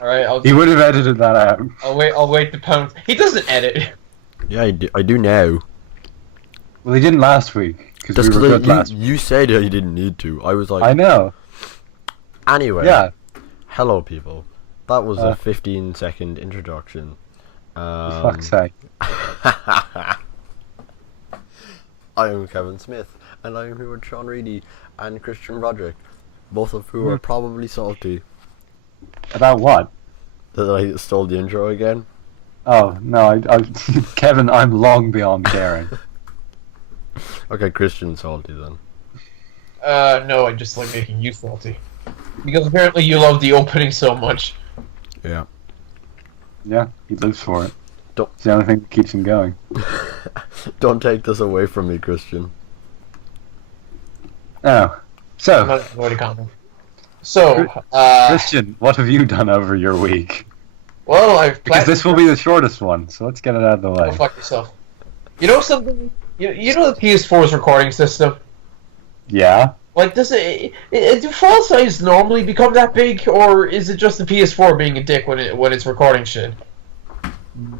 Alright, He would have edited that out. I'll wait the pound. He doesn't edit. Yeah, I do now. Well, he didn't last week because That's we were good last week. you said you didn't need to. I was like... I know. Anyway. Yeah. Hello, people. That was a 15-second introduction. For fuck's sake. I am Kevin Smith, and I am here with Sean Reidy and Christian Roderick, both of who are probably salty About what? that I stole the intro again. Oh, no, Kevin, I'm long beyond caring. Okay, Christian's salty then. No, I just like making you salty. Because apparently you love the opening so much. Yeah. Yeah, he lives for it. Don't- It's the only thing that keeps him going. Don't take this away from me, Christian. Oh, I'm so, not going to comment. So, Christian, what have you done over your week? well, I've Because this will be the shortest one, so let's get it out of the Go way. fuck yourself. You know something? You know the PS4's recording system? Yeah? Like, does do file size normally become that big, or is it just the PS4 being a dick when it's recording shit?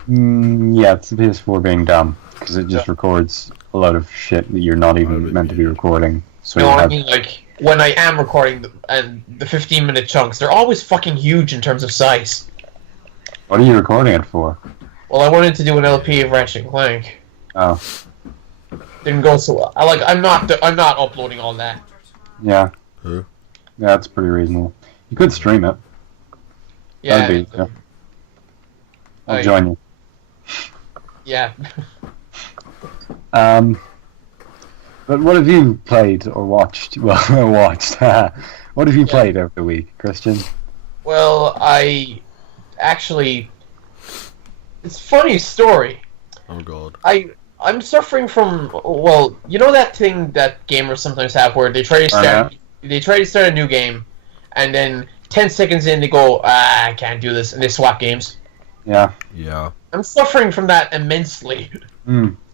Yeah, it's the PS4 being dumb, because it just records a load of shit that you're not even meant to be recording. So You know you what I have- mean? Like, when I am recording and the 15-minute chunks, they're always fucking huge in terms of size. What are you recording it for? Well, I wanted to do an LP of Ratchet and Clank. Oh, Didn't go so well. I'm not uploading all that. yeah. Huh? Yeah, that's pretty reasonable. You could stream it. Yeah. That'd be, yeah. I'll I- join you. Yeah. But what have you played or watched? Well, watched. What have you played over the week, Christian? Well, I actually, it's a funny story. Oh god. I'm suffering from, well, you know that thing that gamers sometimes have where they try to start a new game, and then 10 seconds in they go, I can't do this, and they swap games. Yeah. Yeah. I'm suffering from that immensely.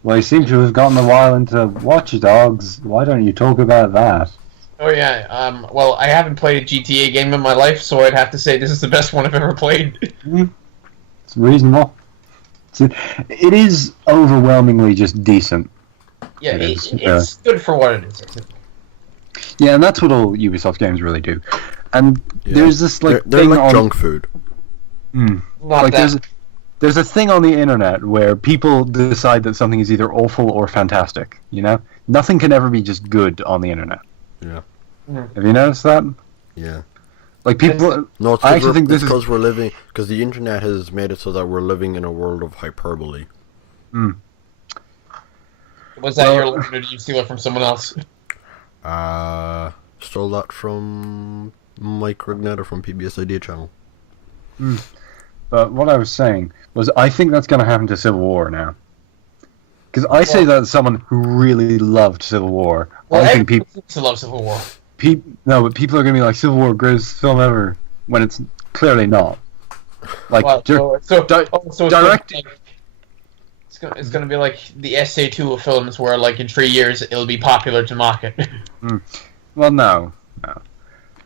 Well, you seem to have gotten a while into Watch Dogs. Why don't you talk about that? Oh yeah, well, I haven't played a GTA game in my life, so I'd have to say this is the best one I've ever played. It's reasonable. It is overwhelmingly just decent. Yeah, It is, it's good for what it is, I think. Yeah, and that's what all Ubisoft games really do. And Yeah. there's this like They're thing like on junk food. Not like that. there's a thing on the internet where people decide that something is either awful or fantastic. You know, nothing can ever be just good on the internet. Yeah. Have you noticed that? Yeah. Like people, No, it's I actually think this is. because we're living, because the internet has made it so that we're living in a world of hyperbole. Was that Well- your line, or did you steal it from someone else? Stole that from Mike Rignetter from PBS Idea Channel. But what I was saying was, I think that's going to happen to Civil War now. Because I say that as someone who really loved Civil War. Well, I think people. everyone seems to love Civil War. No, but people are going to be like, Civil War, greatest film ever, when it's clearly not. Like, Well, direct- it's going to be like the SA2 of films, where like in 3 years it'll be popular to mock it. well, no.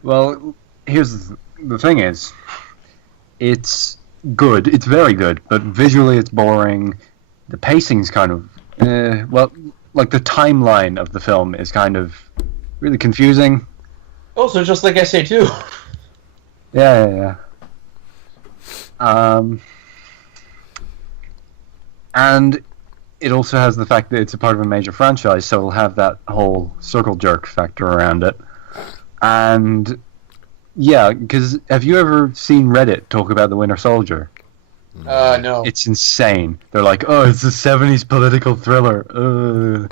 Well, here's the thing is, it's good, it's very good, but visually it's boring. The pacing's kind of, well, like the timeline of the film is kind of really confusing. Also, just like SA2. Yeah. And it also has the fact that it's a part of a major franchise, so it'll have that whole circle jerk factor around it. And yeah, because have you ever seen Reddit talk about the Winter Soldier? No. It's insane. They're like, oh, it's a 70s political thriller.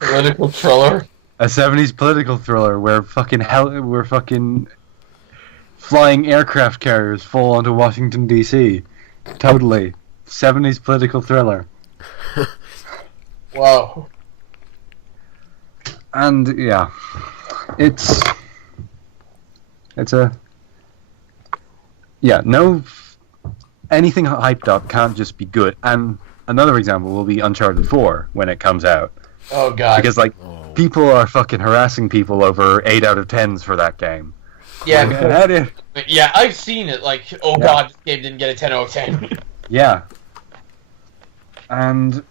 Political thriller. A 70s political thriller where fucking flying aircraft carriers fall onto Washington, D.C. Totally. 70s political thriller. Wow. And, yeah. It's a... Yeah, no... Anything hyped up can't just be good. And another example will be Uncharted 4 when it comes out. Oh god. Because, like, people are fucking harassing people over 8 out of 10s for that game. Yeah, because, yeah, I've seen it. Like, oh god, this game didn't get a 10 out of 10. Yeah. And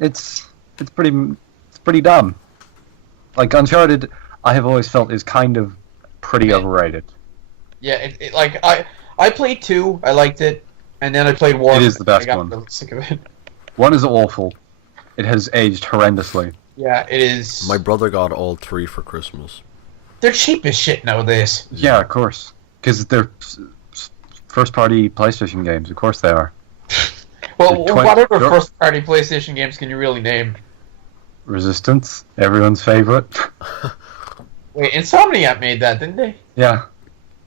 it's pretty dumb. Like Uncharted, I have always felt is kind of pretty overrated. Yeah, like I played 2, I liked it, and then I played 1. It is the best I got one. really sick of it. 1 is awful. It has aged horrendously. Yeah, it is. My brother got all 3 for Christmas. They're cheap as shit nowadays. Yeah, of course, because they're first-party PlayStation games. Of course they are. Well, what other first-party PlayStation games can you really name? Resistance, everyone's favorite. Wait, Insomniac made that, didn't they? Yeah.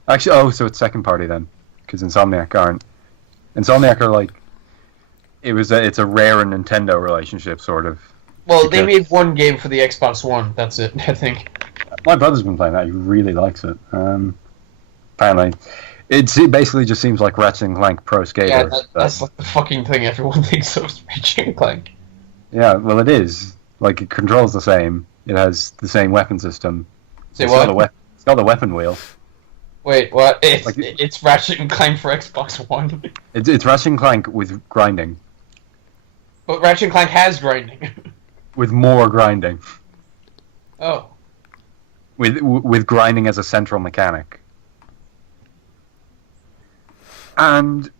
Actually, so it's second party then, because Insomniac aren't. Insomniac are like, it's a Rare and Nintendo relationship, sort of. Well, they made one game for the Xbox One. That's it, I think. My brother's been playing that. He really likes it. Apparently, it basically just seems like Ratchet and Clank Pro Skater. Yeah, that's like the fucking thing everyone thinks of, Ratchet and Clank. Yeah, well, it is. Like, it controls the same. It has the same weapon system. Say what? It's got the weapon wheel. Wait, what? It's Ratchet and Clank for Xbox One. It's Ratchet and Clank with grinding. But Ratchet and Clank has grinding. With more grinding. Oh. With grinding as a central mechanic. And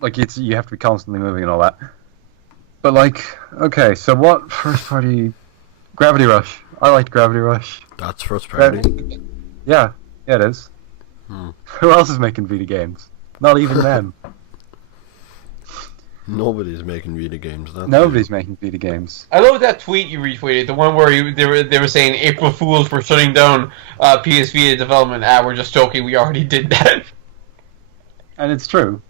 like you have to be constantly moving and all that. But like, okay, so what first party Gravity Rush. I liked Gravity Rush. That's first party? Yeah, it is. Who else is making Vita games? Not even them. Nobody's making Vita games. Nobody's making Vita games. I love that tweet you retweeted, the one where they were saying April Fools for shutting down PS Vita development. We're just joking. We already did that. And it's true.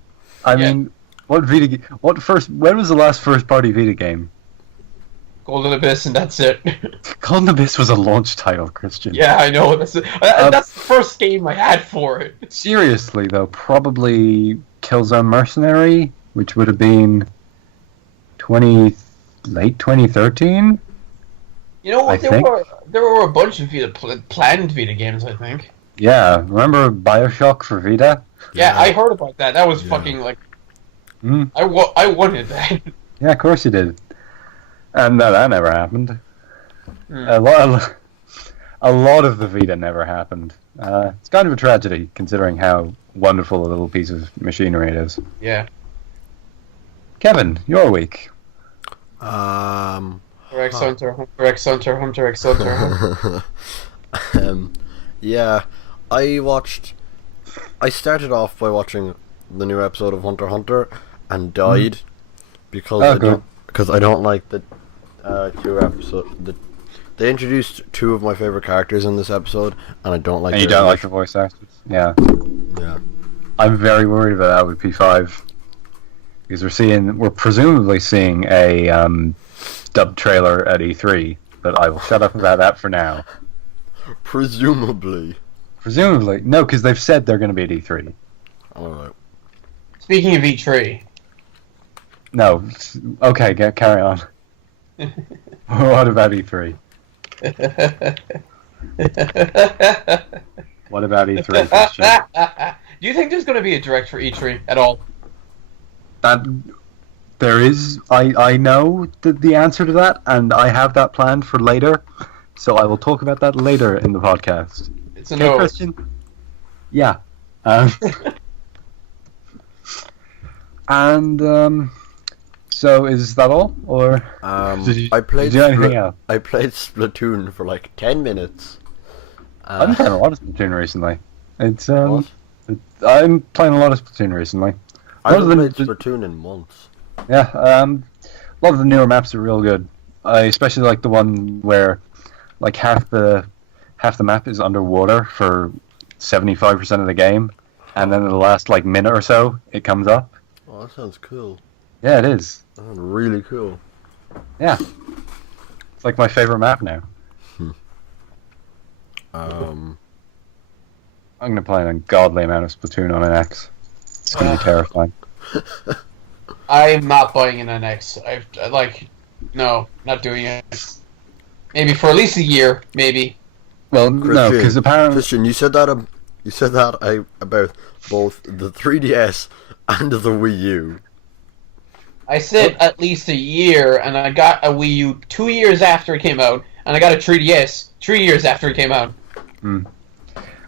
I mean, when was the last first party Vita game? Golden Abyss, and that's it. Golden Abyss was a launch title, Christian. Yeah, I know. That's the first game I had for it. Seriously, though, probably Killzone Mercenary, which would have been late 2013. You know what? There were a bunch of planned Vita games, I think. Yeah, remember BioShock for Vita? Yeah, I heard about that. That was fucking like. I wanted that. Yeah, of course you did. And no, that never happened. A lot of the Vita never happened. It's kind of a tragedy, considering how wonderful a little piece of machinery it is. Yeah. Kevin, your week. X Hunter, Hunter X Hunter. Yeah, I started off by watching the new episode of Hunter x Hunter and died because I don't like the 2 episodes. They introduced 2 of my favorite characters in this episode, and I don't like. And you don't like the voice actors? Yeah. Yeah. I'm very worried about that with P5 because we're presumably seeing a dubbed trailer at E3, but I will shut up about that for now. Presumably, no, because they've said they're going to be at E3. Alright. Speaking of E3. No, okay, carry on. What about E3? What about E3, Christian? Do you think there's going to be a direct for E3 at all? There is. I know the answer to that, and I have that planned for later. So I will talk about that later in the podcast. It's a no. Christian? Yeah. So is that all, or did you do anything else? I played Splatoon for like 10 minutes. I've been playing a lot of Splatoon recently. What? I'm playing a lot of Splatoon recently. I haven't played Splatoon in months. Yeah, a lot of the newer maps are real good. I especially like the one where like half the map is underwater for 75% of the game, and then in the last like minute or so it comes up. Oh, that sounds cool. Yeah, it is. That sounds really cool. Yeah, it's like my favorite map now. Um, I'm gonna play an ungodly amount of Splatoon on an X. It's gonna be terrifying. I'm not buying an NX. No, not doing it. Maybe for at least a year, maybe. Well, no, because apparently... Christian, you said that about both the 3DS and the Wii U. I said at least a year, and I got a Wii U 2 years after it came out, and I got a 3DS 3 years after it came out.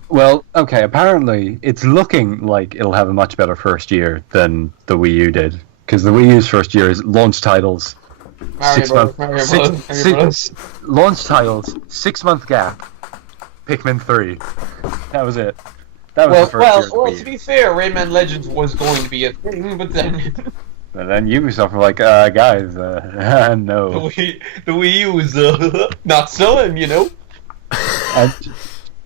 Well, okay, apparently it's looking like it'll have a much better first year than the Wii U did. Because the Wii U's first year is launch titles, Mario Bros. Launch titles, 6-month gap, Pikmin 3. That was it. That was the first year of the Wii to be fair, Rayman Legends was going to be a thing, but then... But then Ubisoft were like, guys, no. The Wii U was not selling, you know?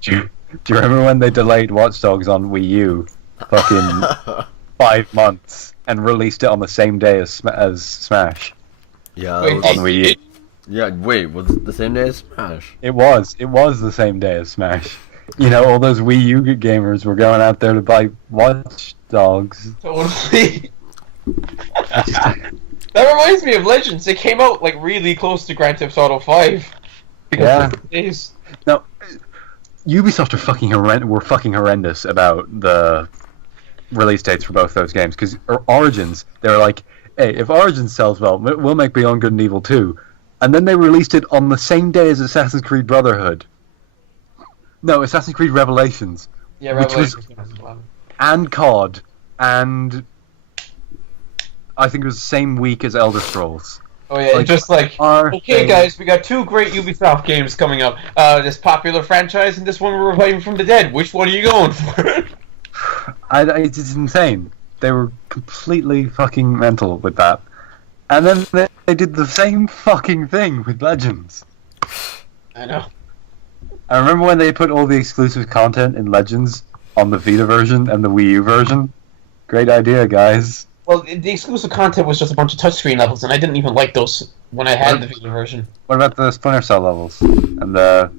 Do you remember when they delayed Watch Dogs on Wii U fucking 5 months and released it on the same day as Smash? Yeah, Wait, on Wii U. Yeah, wait, was it the same day as Smash? It was the same day as Smash. You know, all those Wii U gamers were going out there to buy Watch Dogs. Totally. That reminds me of Legends. It came out like really close to Grand Theft Auto 5. Yeah. Days. Now, Ubisoft were fucking horrendous about the release dates for both those games. Because Origins, they were like, hey, if Origins sells well, we'll make Beyond Good and Evil 2. And then they released it on the same day as Assassin's Creed Brotherhood. No, Assassin's Creed Revelations. Yeah, Revelations. And COD. And I think it was the same week as Elder Scrolls. Oh yeah, just like, okay guys, we got 2 great Ubisoft games coming up. This popular franchise and this one we're reviving from the dead. Which one are you going for? It's insane. They were completely fucking mental with that. And then they did the same fucking thing with Legends. I know. I remember when they put all the exclusive content in Legends on the Vita version and the Wii U version. Great idea, guys. Well, the exclusive content was just a bunch of touchscreen levels, and I didn't even like those when I had the Vita version. What about the Splinter Cell levels? And the...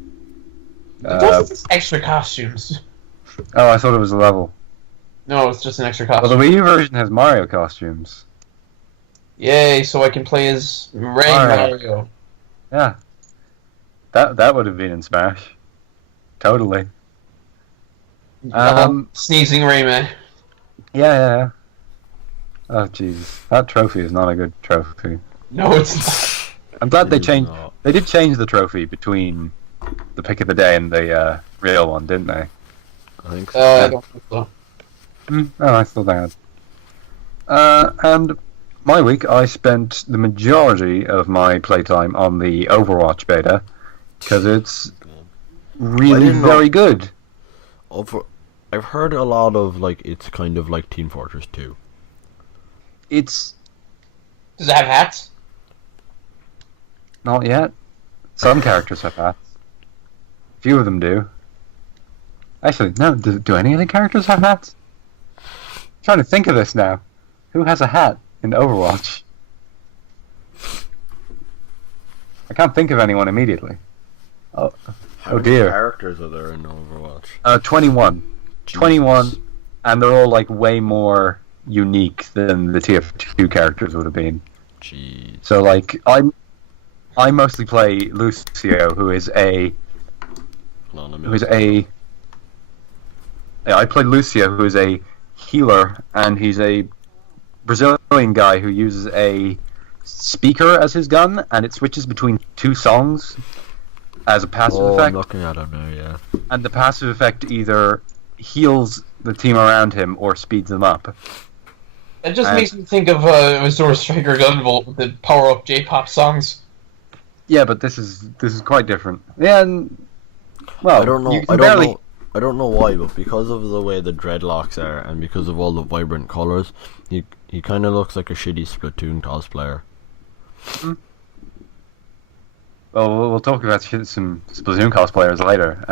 those are just extra costumes. Oh, I thought it was a level. No, it's just an extra costume. Well, the Wii U version has Mario costumes. Yay, so I can play as Mario. Yeah. That would have been in Smash. Totally. Sneezing Rayman. Yeah. Oh, Jesus. That trophy is not a good trophy. No, it's not. I'm glad they changed... They did change the trophy between the pick of the day and the real one, didn't they? I think so. I don't think so. Oh, I thought they had. And my week, I spent the majority of my playtime on the Overwatch beta, because it's really very good. I've heard a lot of, like, it's kind of like Team Fortress 2. It's... Does it have hats? Not yet. Some characters have hats. Few of them do. Actually, no, do any of the characters have hats? I'm trying to think of this now. Who has a hat in Overwatch? I can't think of anyone immediately. Oh dear. Many characters are there in Overwatch? 21. Jesus. 21, and they're all, like, way more unique than the TF2 characters would have been. Jeez. So, like, I mostly play Lucio, who is a... I play Lucio, who is a healer, and he's a Brazilian guy who uses a speaker as his gun, and it switches between 2 songs as a passive effect. I'm looking at him now, yeah. And the passive effect either heals the team around him or speeds them up. It just makes me think of Azure Striker Gunvolt with the power-up J-pop songs. Yeah, but this is quite different. Yeah, and, well, I don't know. I don't know why, but because of the way the dreadlocks are, and because of all the vibrant colors, he kind of looks like a shitty Splatoon cosplayer. Well, we'll talk about some Splatoon cosplayers later.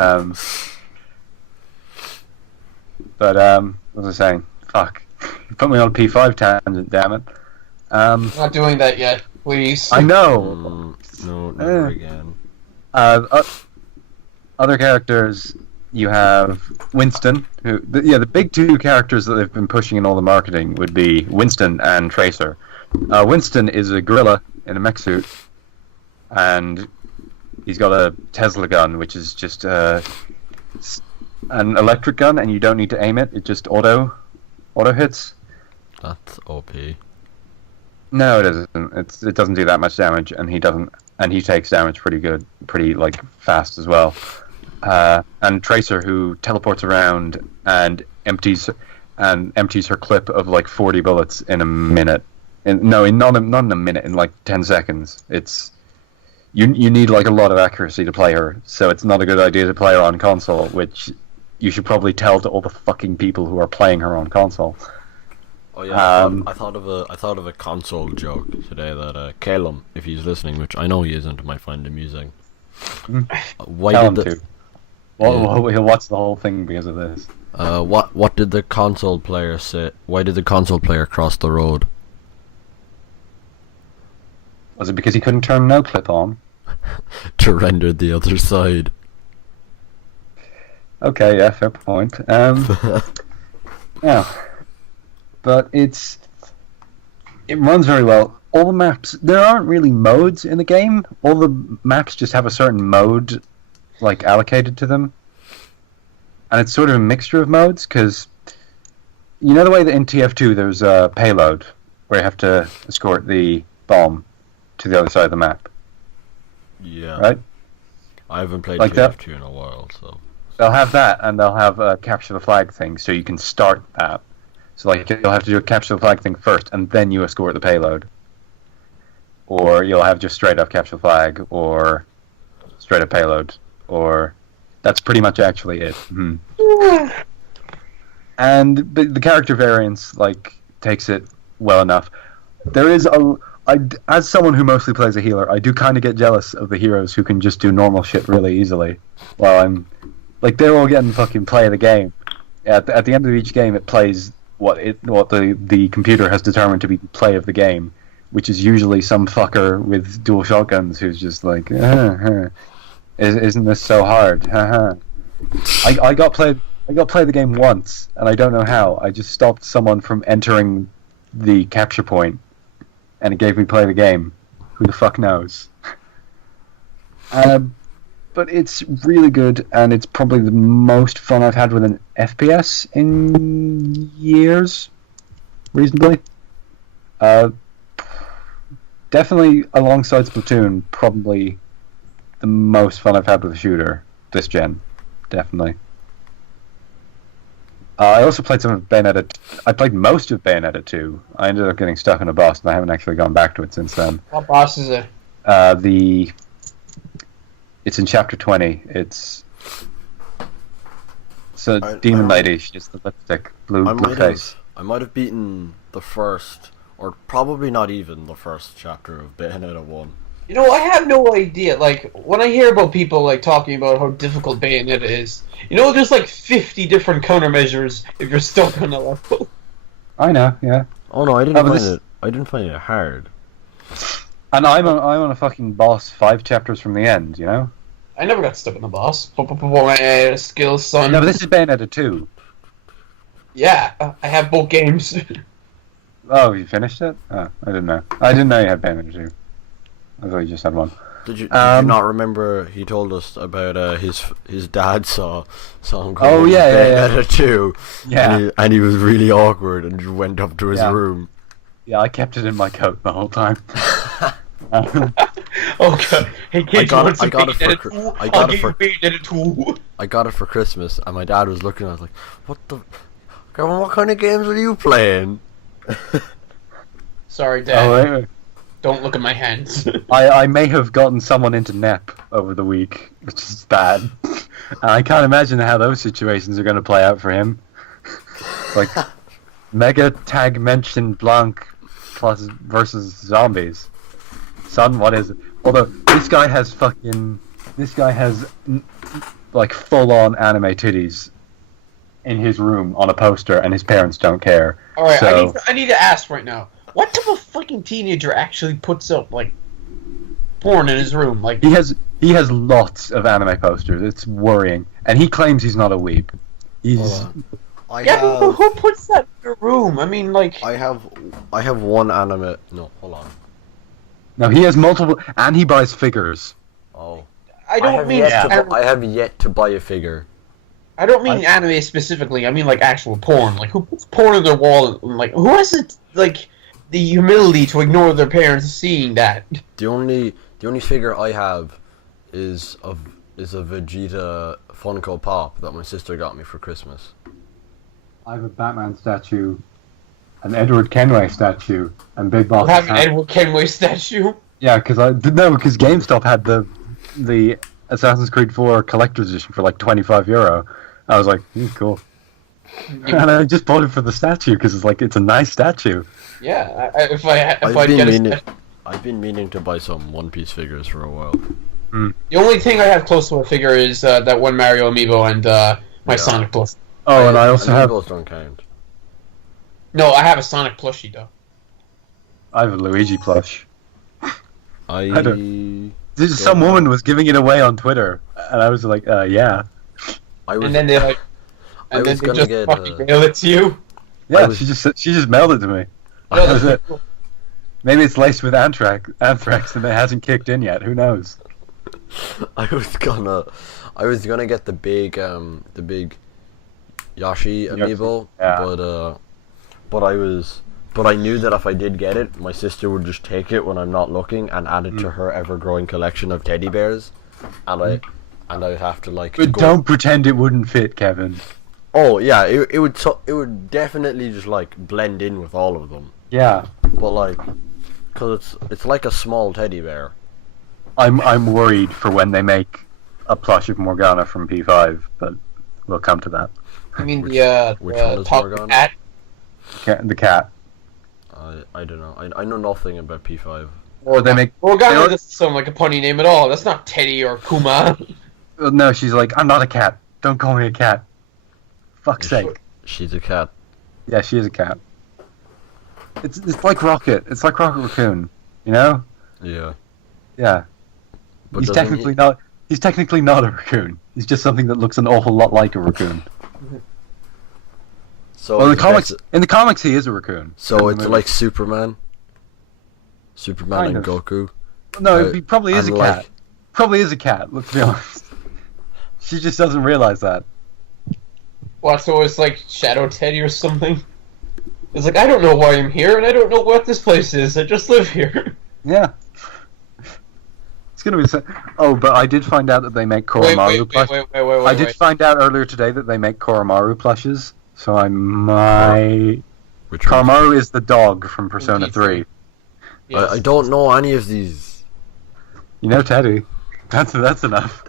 What was I saying? Fuck. You put me on a P5 tangent, damn it. I'm not doing that yet, please. I know! No, never again. Other characters, you have Winston, who... the big 2 characters that they've been pushing in all the marketing would be Winston and Tracer. Winston is a gorilla in a mech suit, and He's got a Tesla gun, which is just an electric gun, and you don't need to aim it. It just auto hits. That's OP. No, it isn't. It doesn't do that much damage, and he takes damage pretty like fast as well. And Tracer, who teleports around and empties her clip of like 40 bullets in a minute. Not in a minute, in like 10 seconds. You need like a lot of accuracy to play her, so it's not a good idea to play her on console, which you should probably tell to all the fucking people who are playing her on console. Oh yeah, I thought of a console joke today that Calum, if he's listening, which I know he isn't, might find amusing. Tell him to. Well, he'll watch the whole thing because of this. What did the console player say? Why did the console player cross the road? Was it because he couldn't turn no clip on? To render the other side. Okay, yeah, fair point. Yeah. But it runs very well. All the maps, there aren't really modes in the game. All the maps just have a certain mode, like, allocated to them. And it's sort of a mixture of modes, because you know the way that in TF2 there's a payload, where you have to escort the bomb to the other side of the map. Yeah. Right? I haven't played like TF2 in a while, so... They'll have that, and they'll have a capture the flag thing, so you can start that. So, like, you'll have to do a capture the flag thing first, and then you escort the payload. Or you'll have just straight up capture the flag, or straight up payload, or... That's pretty much actually it. And the character variance, like, takes it well enough. There is as someone who mostly plays a healer, I do kind of get jealous of the heroes who can just do normal shit really easily. While I'm... Like, they're all getting fucking play of the game. At the end of each game, it plays what the computer has determined to be the play of the game, which is usually some fucker with dual shotguns who's just like, isn't this so hard? I got play the game once, and I don't know how. I just stopped someone from entering the capture point, and it gave me play the game. Who the fuck knows? But it's really good, and it's probably the most fun I've had with an FPS in years, reasonably. Definitely, alongside Splatoon, probably the most fun I've had with a shooter this gen. Definitely. I also played some of Bayonetta. I played most of Bayonetta 2. I ended up getting stuck in a boss, and I haven't actually gone back to it since then. What boss is it? It's in chapter 20. It's a demon lady. She has the lipstick, blue face. I might have beaten the first, or probably not even the first chapter of Bayonetta 1. You know, I have no idea. Like, when I hear about people, like, talking about how difficult Bayonetta is, you know, there's, like, 50 different countermeasures if you're stuck on a level. I know, yeah. Oh, no, I didn't find it hard. And I'm on a fucking boss 5 chapters from the end, you know? I never got stuck on the boss. Skills, son. No, but this is Bayonetta 2. Yeah, I have both games. Oh, you finished it? Oh, I didn't know. I didn't know you had Bayonetta 2. I thought you just had one. Did you not remember he told us about his dad saw him come Bayonetta 2? Yeah. And he was really awkward and just went up to his room. Yeah, I kept it in my coat the whole time. Okay. Hey kids, I got it for for Christmas, and my dad was looking. I was like, what kind of games are you playing?" Sorry, Dad. Oh, wait. Don't look at my hands. I may have gotten someone into NEP over the week, which is bad. And I can't imagine how those situations are going to play out for him. Like, Mega Tag Mention Blanc versus zombies. Son, what is it? Although, this guy has like, full-on anime titties in his room on a poster, and his parents don't care. Alright, so... I need to ask right now. What type of fucking teenager actually puts up, like, porn in his room? Like, he has lots of anime posters. It's worrying, and he claims he's not a weeb. But who puts that in their room? I mean, like, I have one anime. No, hold on. No, he has multiple, and he buys figures. Oh. I don't mean I have yet to buy a figure. I don't mean anime specifically. I mean like actual porn. Like who puts porn on their wall? Like who has it? Like the humility to ignore their parents seeing that. The only figure I have is a Vegeta Funko Pop that my sister got me for Christmas. I have a Batman statue, an Edward Kenway statue, and Big Boss. You have an Edward Kenway statue? Yeah, because GameStop had the Assassin's Creed 4 collector's edition for like €25. I was like, cool. And I just bought it for the statue because it's a nice statue. Yeah, I've been meaning to buy some One Piece figures for a while. The only thing I have close to a figure is that one Mario amiibo and my Sonic plush. Oh, and I also have. Amiibos don't count. No, I have a Sonic plushie though. I have a Luigi plush. Some woman was giving it away on Twitter, and I was like, yeah. And then they like, and then they just fucking mail it to you. Yeah, she just mailed it to me. That was it. Maybe it's laced with anthrax, and it hasn't kicked in yet. Who knows? I was gonna get the big Yoshi amiibo, but I knew that if I did get it, my sister would just take it when I'm not looking and add it to her ever-growing collection of teddy bears, and I would have to like. But don't pretend it wouldn't fit, Kevin. Oh yeah, it would definitely just like blend in with all of them. Yeah, but like, cause it's like a small teddy bear. I'm worried for when they make a plush of Morgana from P5, but we'll come to that. I mean which one is Morgana? Cat. The cat. I don't know. I know nothing about P5. Or they make Morgana doesn't sound like a punny name at all. That's not Teddy or Kuma. No, she's like, I'm not a cat. Don't call me a cat. Fuck's sake. She's a cat. Yeah, she is a cat. It's like Rocket. It's like Rocket Raccoon. You know? Yeah. Yeah. But he's technically not a raccoon. He's just something that looks an awful lot like a raccoon. So well, in the comics he is a raccoon. So it's like Superman. Superman and Goku. No, he probably is a cat. Probably is a cat, let's be honest. She just doesn't realize that. What, so it's like Shadow Teddy or something? It's like, I don't know why I'm here, and I don't know what this place is. I just live here. Yeah. It's gonna be but I did find out that they make Koromaru plushes. I did find out earlier today that they make Koromaru plushes, so I might... Koromaru is the dog from Persona 3. Yes. I don't know any of these. You know Teddy. That's enough.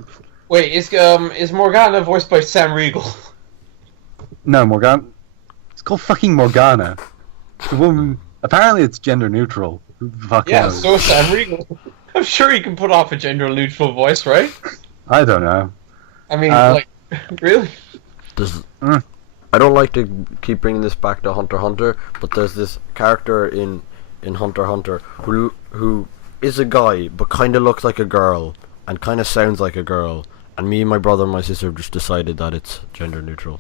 Wait, is Morgana voiced by Sam Riegel? No, Morgana. It's called fucking Morgana. The woman. Apparently, it's gender neutral. Who the fuck knows? So is Sam Riegel. I'm sure he can put off a gender neutral voice, right? I don't know. I mean, really? I don't like to keep bringing this back to Hunter x Hunter, but there's this character in Hunter x Hunter who is a guy but kind of looks like a girl and kind of sounds like a girl, and me and my brother and my sister have just decided that it's gender neutral.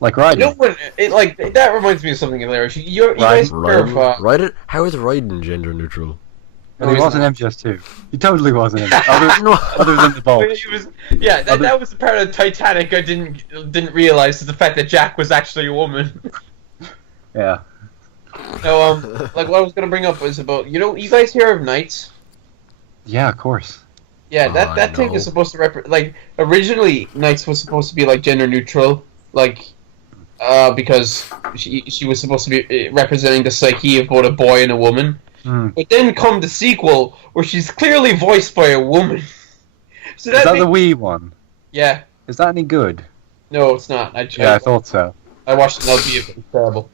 Like Reidy. You know what? That reminds me of something hilarious. You guys aware of Reidy? How is Raiden gender neutral? Well, he wasn't MGS2. He totally wasn't. Other than the bulge. That was the part of Titanic I didn't realize, is the fact that Jack was actually a woman. Yeah. So what I was gonna bring up was about, you guys hear of Knights? Yeah, of course. Yeah, that thing is supposed to originally Knights was supposed to be like gender neutral, because she was supposed to be representing the psyche of both a boy and a woman. But then come the sequel where she's clearly voiced by a woman. So is that the Wii one? Yeah. Is that any good? No, it's not. I thought so. I watched it, albeit it was terrible.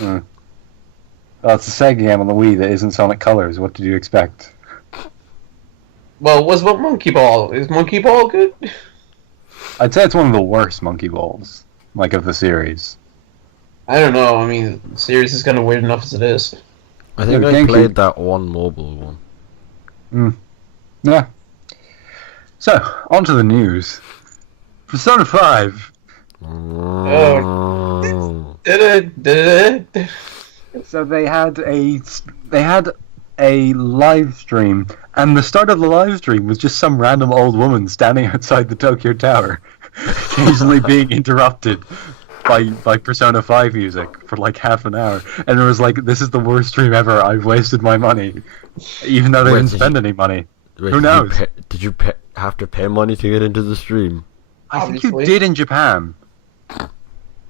Well, it's a Sega game on the Wii that isn't Sonic Colors. What did you expect? Well, what about Monkey Ball? Is Monkey Ball good? I'd say it's one of the worst Monkey Balls, of the series. I don't know. I mean, the series is kind of weird enough as it is. I think I played that one mobile one. Yeah. So, on to the news. Persona 5. Oh. So they had a live stream, and the start of the live stream was just some random old woman standing outside the Tokyo Tower, occasionally being interrupted by Persona 5 music for like half an hour, and it was like, this is the worst stream ever. I've wasted my money, even though they didn't spend any money. Who knows? Did you have to pay money to get into the stream? I think you did in Japan,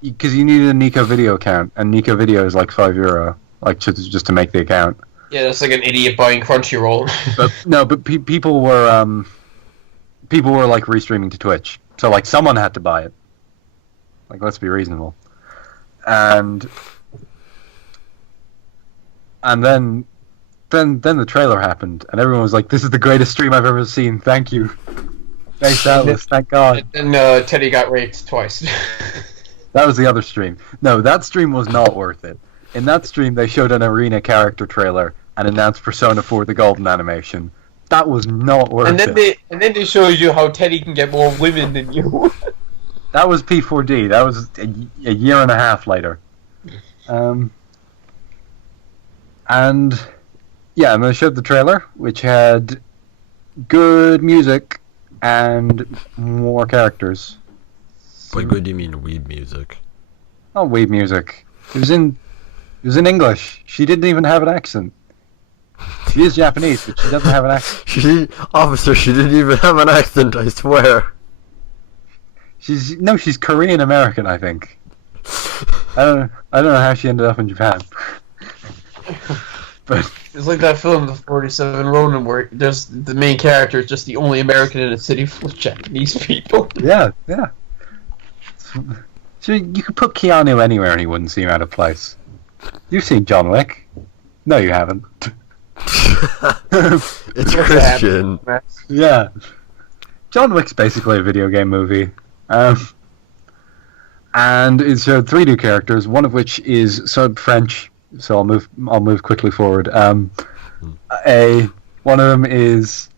because you needed a Nico Video account, and Nico Video is like €5, like just to make the account. Yeah, that's like an idiot buying Crunchyroll. But people were like restreaming to Twitch, so like someone had to buy it. Like, let's be reasonable. And then the trailer happened, and everyone was like, "This is the greatest stream I've ever seen. Thank you, Face Atlas. Thank God." And Teddy got raped twice. That was the other stream. No, that stream was not worth it. In that stream, they showed an arena character trailer and announced Persona 4 the Golden animation. That was not worth it. And then they showed you how Teddy can get more women than you. That was P4D. That was a year and a half later. And yeah, and they showed the trailer, which had good music and more characters. By good, do you mean weeb music? Oh, weeb music. It was in English. She didn't even have an accent. She is Japanese, but she doesn't have an accent. She didn't even have an accent, I swear. She's Korean American, I think. I don't know how she ended up in Japan. But it's like that film, The 47 Ronin, where there's the main character is just the only American in a city full of Japanese people. Yeah. So you could put Keanu anywhere and he wouldn't seem out of place. You've seen John Wick? No, you haven't. It's Christian. Yeah. John Wick's basically a video game movie. And it showed 3 new characters, one of which is French, so I'll move quickly forward. One of them is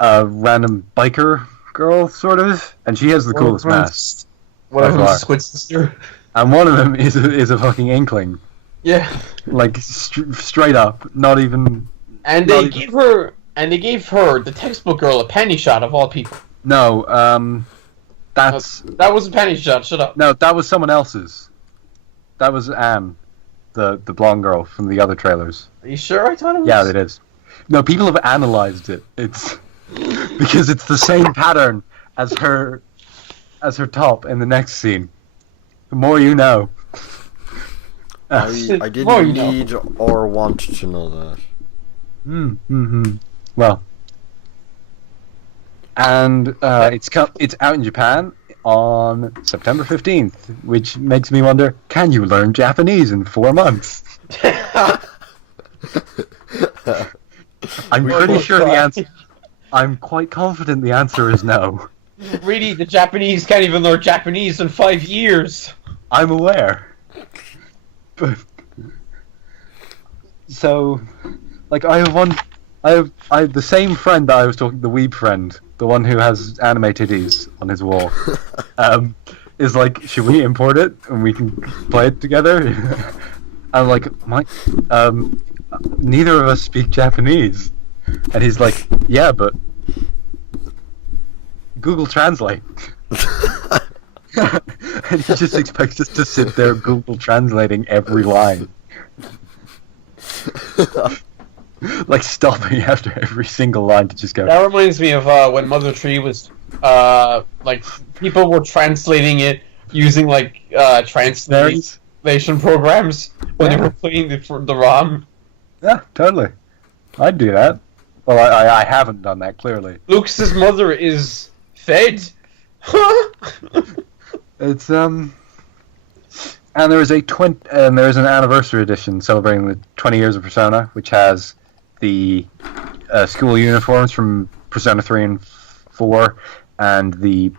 a random biker girl, sort of, and she has the coolest mask. One of them is Squid Sister. And one of them is a fucking inkling. Yeah. Like straight up, not even. And they gave her the textbook girl a penny shot of all people. No, that was a penny shot. Shut up. No, that was someone else's. That was Anne, the blonde girl from the other trailers. Are you sure? I thought it was. Yeah, it is. No, people have analyzed it. It's because it's the same pattern as her top in the next scene. The more you know. I didn't need or want to know that. Well, and it's out in Japan on September 15th, which makes me wonder: can you learn Japanese in 4 months? I'm pretty sure the answer. I'm quite confident the answer is no. Really, the Japanese can't even learn Japanese in 5 years. I'm aware. But so, like, I have the same friend that I was talking, the weeb friend, the one who has anime titties on his wall, is like, should we import it and we can play it together? I'm like, neither of us speak Japanese, and he's like, yeah, but Google Translate. And he just expects us to sit there Google translating every line. Like stopping after every single line to just go. That reminds me of when Mother 3 was like people were translating it using like translation programs when they were playing the ROM. Yeah, totally. I'd do that. Well, I haven't done that, clearly. Lucas's mother is fed. It's and there's an anniversary edition celebrating the 20 years of Persona, which has the school uniforms from Persona 3 and 4, and the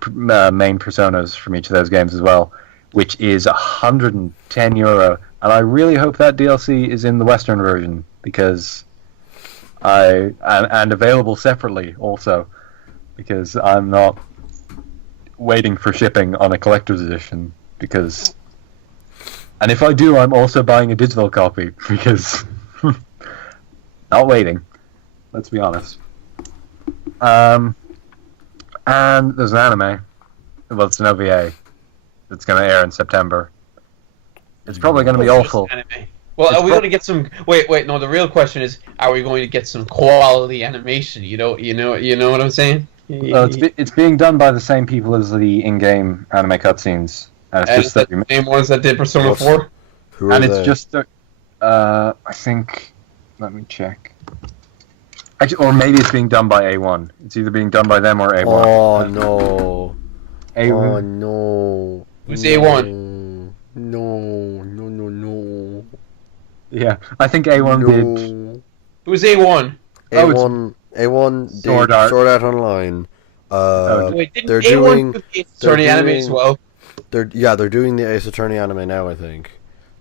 main Personas from each of those games as well, which is €110. And I really hope that DLC is in the Western version, because and available separately also, because I'm not waiting for shipping on a collector's edition, and if I do, I'm also buying a digital copy, because Not waiting. Let's be honest. And there's an anime. Well, it's an OVA. It's going to air in September. It's probably going to be awful. Anime. Well, are we going to get some? Wait. No, the real question is: are we going to get some quality animation? You know what I'm saying? Well, it's being done by the same people as the in-game anime cutscenes, and it's just the same ones that did Persona 4. And it's just, I think. Let me check. Actually, or maybe it's being done by A1. It's either being done by them or A1. Oh no! A1. Oh no! Who's A1? No! Yeah, I think A1 did. Who's A1? A1 did Sword Art Online. Wait, didn't they're A1 doing do the Ace Attorney anime as well? They're doing the Ace Attorney anime now, I think.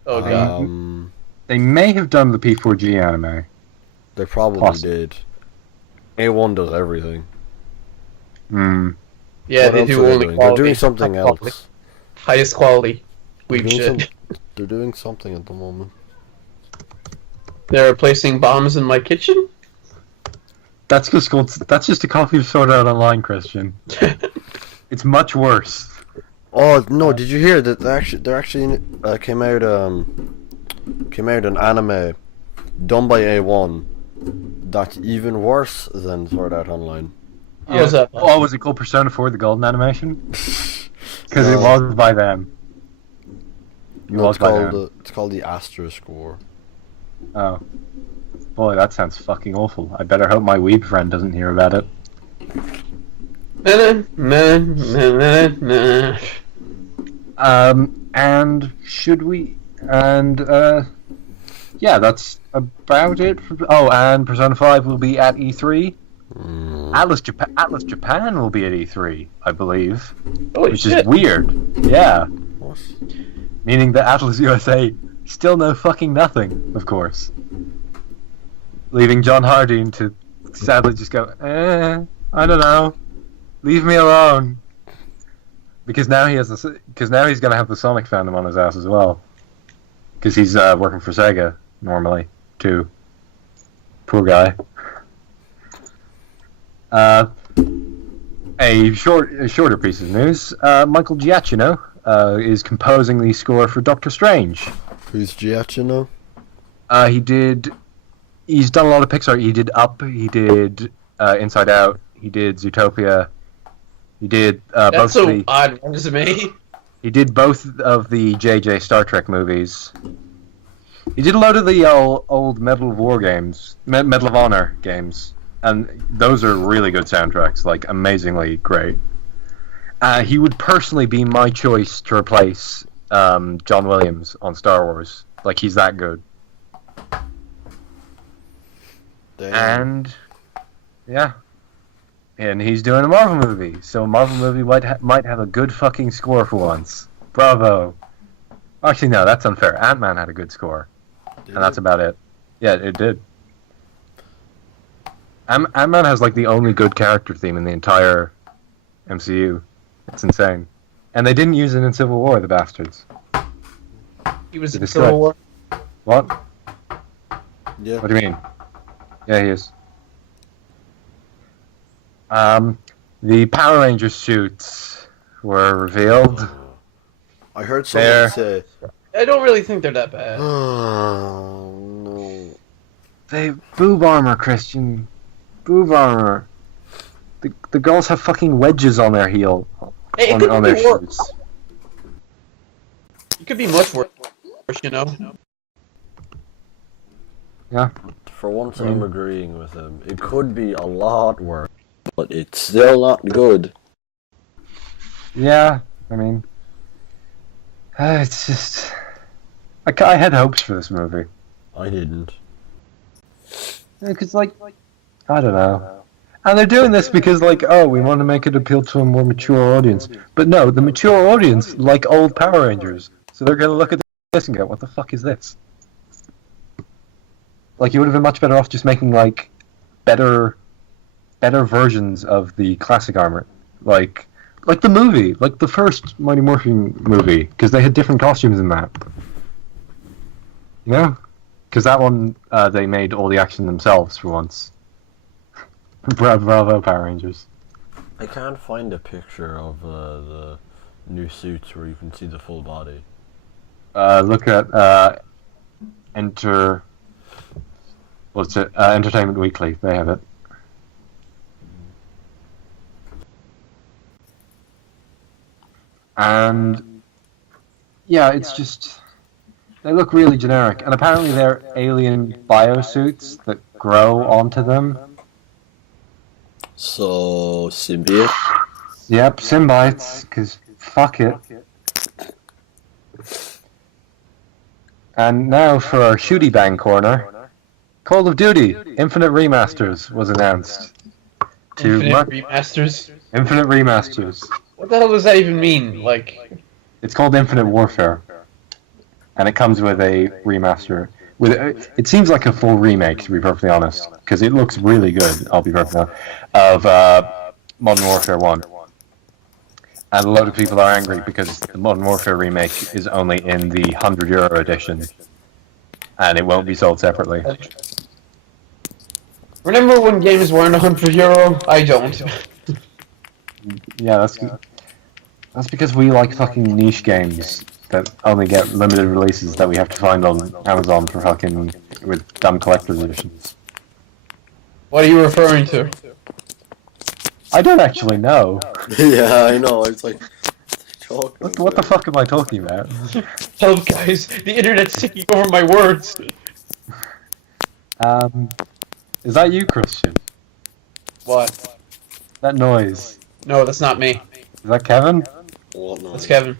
Okay. They may have done the P4G anime. They probably did. A1 does everything. Hmm. Yeah, What they else do are only doing? quality. They're doing something else. Highest quality. Weep shit. They're doing something at the moment. They're placing bombs in my kitchen? That's just a copy of Sword Art Online, Christian. It's much worse. Oh no! Did you hear that? There actually came out an anime done by A1 that's even worse than Sword Art Online. What's up? Oh, was it called Persona 4: The Golden Animation? Because it was by them. It's called the Asterisk War. Oh. Boy, that sounds fucking awful. I better hope my weeb friend doesn't hear about it. And should we... And, yeah, that's about it. And Persona 5 will be at E3. Atlas Japan will be at E3, I believe. Holy which shit. is weird. Yeah. What? Meaning that Atlas USA still know fucking nothing, of course. Leaving John Harding to sadly just go, I don't know. Leave me alone. Because now he's going to have the Sonic fandom on his ass as well. Because he's working for Sega normally too. Poor guy. A shorter piece of news. Michael Giacchino is composing the score for Doctor Strange. Who's Giacchino? He's done a lot of Pixar. He did Up. He did Inside Out. He did Zootopia. He did That's both so the. odd resume. He did both of the JJ Star Trek movies. He did a load of the old Medal of War games, Medal of Honor games, and those are really good soundtracks, like amazingly great. He would personally be my choice to replace John Williams on Star Wars. Like, he's that good. Damn. And yeah, and he's doing a Marvel movie, so a Marvel movie might have a good fucking score for once. Bravo. Actually, no, that's unfair. Ant-Man had a good score, and that's about it. Yeah, it did. Ant-Man has like the only good character theme in the entire MCU. It's insane, and they didn't use it in Civil War, the bastards. He was in Civil War. What? Yeah. What do you mean? Yeah, he is. The Power Ranger suits were revealed. I heard someone say. I don't really think they're that bad. Oh no. They boob armor, Christian. Boob armor. The girls have fucking wedges on their heel. Hey, it on could their be worse. shoes. It could be much worse, you know. Yeah. For once, I'm agreeing with him. It could be a lot worse, but it's still not good. Yeah, I mean, it's just I had hopes for this movie. I didn't. Because, like, I don't know. And they're doing this because, like, oh, we want to make it appeal to a more mature audience. But no, the mature audience like old Power Rangers. So they're going to look at this and go, what the fuck is this? Like, you would have been much better off just making, like, better versions of the classic armor. Like the movie. Like, the first Mighty Morphin movie. Because they had different costumes in that. You know? Because that one, they made all the action themselves for once. Bravo, Power Rangers. I can't find a picture of the new suits where you can see the full body. Look at Entertainment Weekly. They have it. And yeah, it's just they look really generic. And apparently they're alien biosuits that grow onto them. So symbiote. Yep, symbiotes. Because fuck it. And now for our shooty bang corner, Call of Duty Infinite Remasters was announced. Remasters? Infinite Remasters. What the hell does that even mean? Like, it's called Infinite Warfare, and it comes with a remaster. It seems like a full remake, to be perfectly honest, because it looks really good. I'll be perfectly honest, of Modern Warfare 1. And a lot of people are angry because the Modern Warfare remake is only in the €100 edition, and it won't be sold separately. Remember when games weren't €100? I don't. Yeah, that's because we like fucking niche games that only get limited releases that we have to find on Amazon for fucking with dumb collector's editions. What are you referring to? I don't actually know. Yeah, I know. It's like What the fuck am I talking about? Help, guys! The internet's taking over my words. Is that you, Christian? What? That noise. No, that's not me. Is that Kevin? What noise? That's Kevin.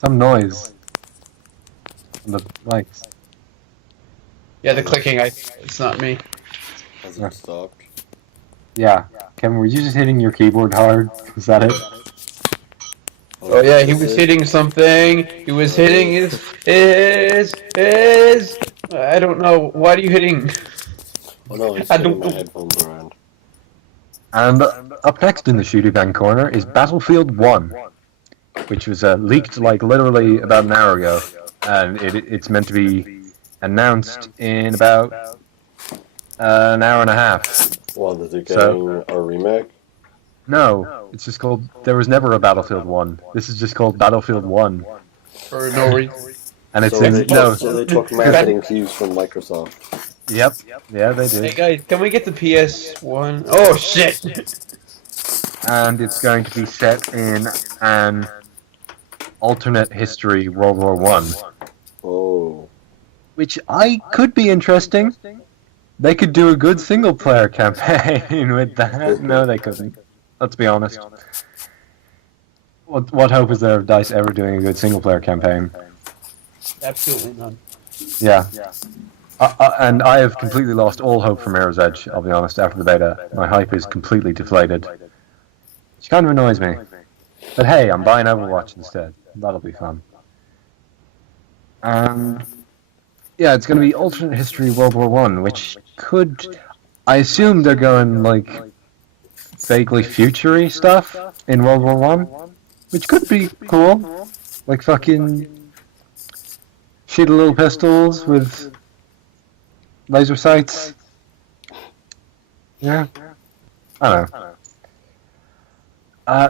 Some noise. On the mics. Yeah, the clicking. It's not me. Has it stopped? Yeah. Kevin, were you just hitting your keyboard hard? Is that it? Oh yeah, he was hitting something. He was hitting his. I don't know. Why are you hitting? Oh no, it's I spinning don't- my headphones around. And up next in the shooty bang corner is Battlefield 1, which was leaked like literally about an hour ago, and it's meant to be announced in about an hour and a half. What, is it getting a remake? No, it's just called. There was never a Battlefield 1. This is just called Battlefield 1, For no reason. and it's So in they no. took, so they took marketing cues from Microsoft. Yep. Yeah, they Hey did. guys, can we get the PS1? Oh shit! And it's going to be set in an alternate history World War One, Oh. which could be interesting. They could do a good single-player campaign with that. No, they couldn't. Let's be honest. What hope is there of DICE ever doing a good single-player campaign? Absolutely none. Yeah. And I have completely lost all hope for Mirror's Edge, I'll be honest, after the beta. My hype is completely deflated. Which kind of annoys me. But hey, I'm buying Overwatch instead. That'll be fun. Yeah, it's going to be alternate history World War One, which could... I assume they're going, like, vaguely future-y stuff in World War One, which could be cool. Like fucking... shitty little pistols with... laser sights. Yeah. I don't know.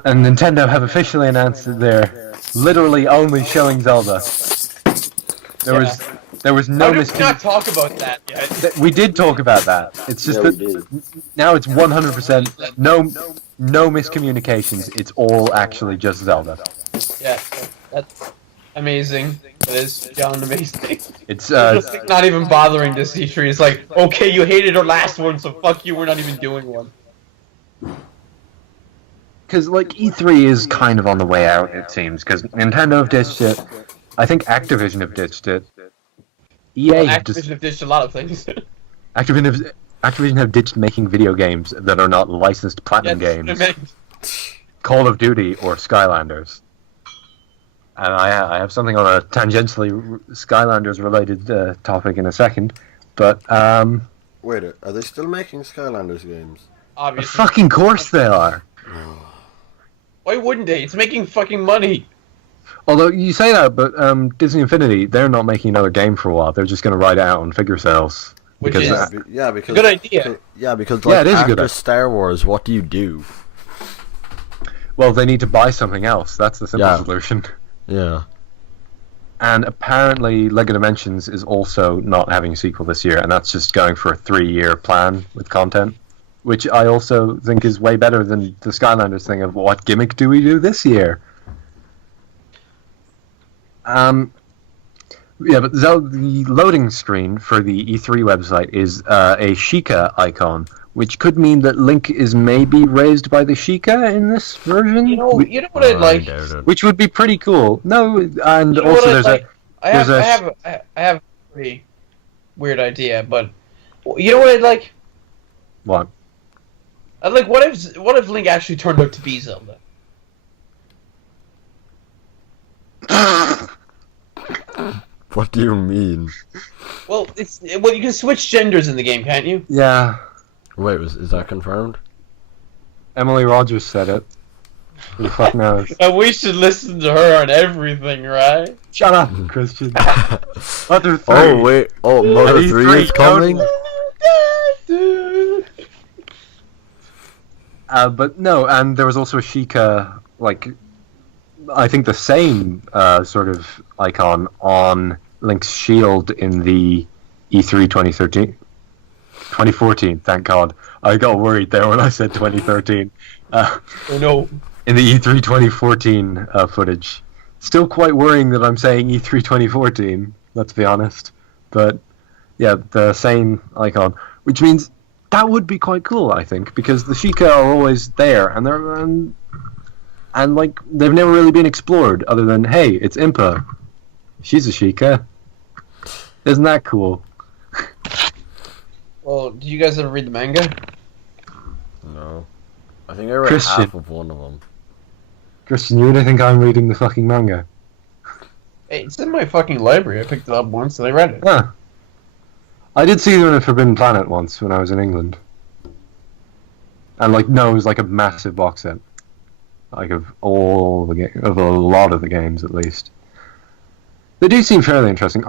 And Nintendo have officially announced that they're literally only showing Zelda. There was no How did we not talk about that yet? We did talk about that. It's just Yeah, that now it's 100% no miscommunications. It's all actually just Zelda. Yeah, that's amazing. That is beyond amazing. It's Just like not even bothering this E3. It's like, okay, you hated our last one, so fuck you. We're not even doing one. because like E3 is kind of on the way out. It seems because Nintendo have ditched it. I think Activision have ditched it. EA Well, have Activision have ditched a lot of things. Activision have ditched making video games that are not licensed platinum Yeah, that's what I games. meant. Call of Duty or Skylanders. And I have something on a tangentially Skylanders related topic in a second, but Wait, are they still making Skylanders games? of Obviously. fucking course they are. Why wouldn't they? It's making fucking money. Although you say that, but Disney Infinity, they're not making another game for a while. They're just going to ride it out on figure sales. Which Because is because good idea. Because Yeah, like it is a good after idea. Star Wars, what do you do? well, they need to buy something else. That's the simple Yeah. solution. Yeah. And apparently, Lego Dimensions is also not having a sequel this year, and that's just going for a 3-year plan with content, which I also think is way better than the Skylanders thing of what gimmick do we do this year? Yeah, but the loading screen for the E3 website is a Sheikah icon, which could mean that Link is maybe raised by the Sheikah in this version. You know what I'd like. doubt it. Which would be pretty cool. No, and You know also what I'd there's like? I have a pretty weird idea, but you know what I'd like? what? I'd like what if Link actually turned out to be Zelda? What do you mean? Well, you can switch genders in the game, can't you? Yeah, Wait, is that confirmed? Emily Rogers said it. Who the fuck knows? And we should listen to her on everything, right? Shut up, Christian. Mother 3. Oh wait, Mother E3 3 is coming. But no, and there was also a Sheikah, like, I think the same sort of icon on Link's shield in the E3 2014, thank God. I got worried there when I said 2013. Oh no. In the E3 2014 footage. Still quite worrying that I'm saying E3 2014, let's be honest. But, yeah, the same icon. Which means that would be quite cool, I think, because the Sheikah are always there, and they're... And, like, they've never really been explored, other than, hey, it's Impa. She's a Sheikah. Isn't that cool? Well, did you guys ever read the manga? No. I think I read Christian. half of one of them. Christian, you really think I'm reading the fucking manga? Hey, it's in my fucking library. I picked it up once and I read it. Huh. I did see them in a Forbidden Planet once when I was in England. And, like, no, it was like a massive box set. Like, of all the of a lot of the games, at least. They do seem fairly interesting.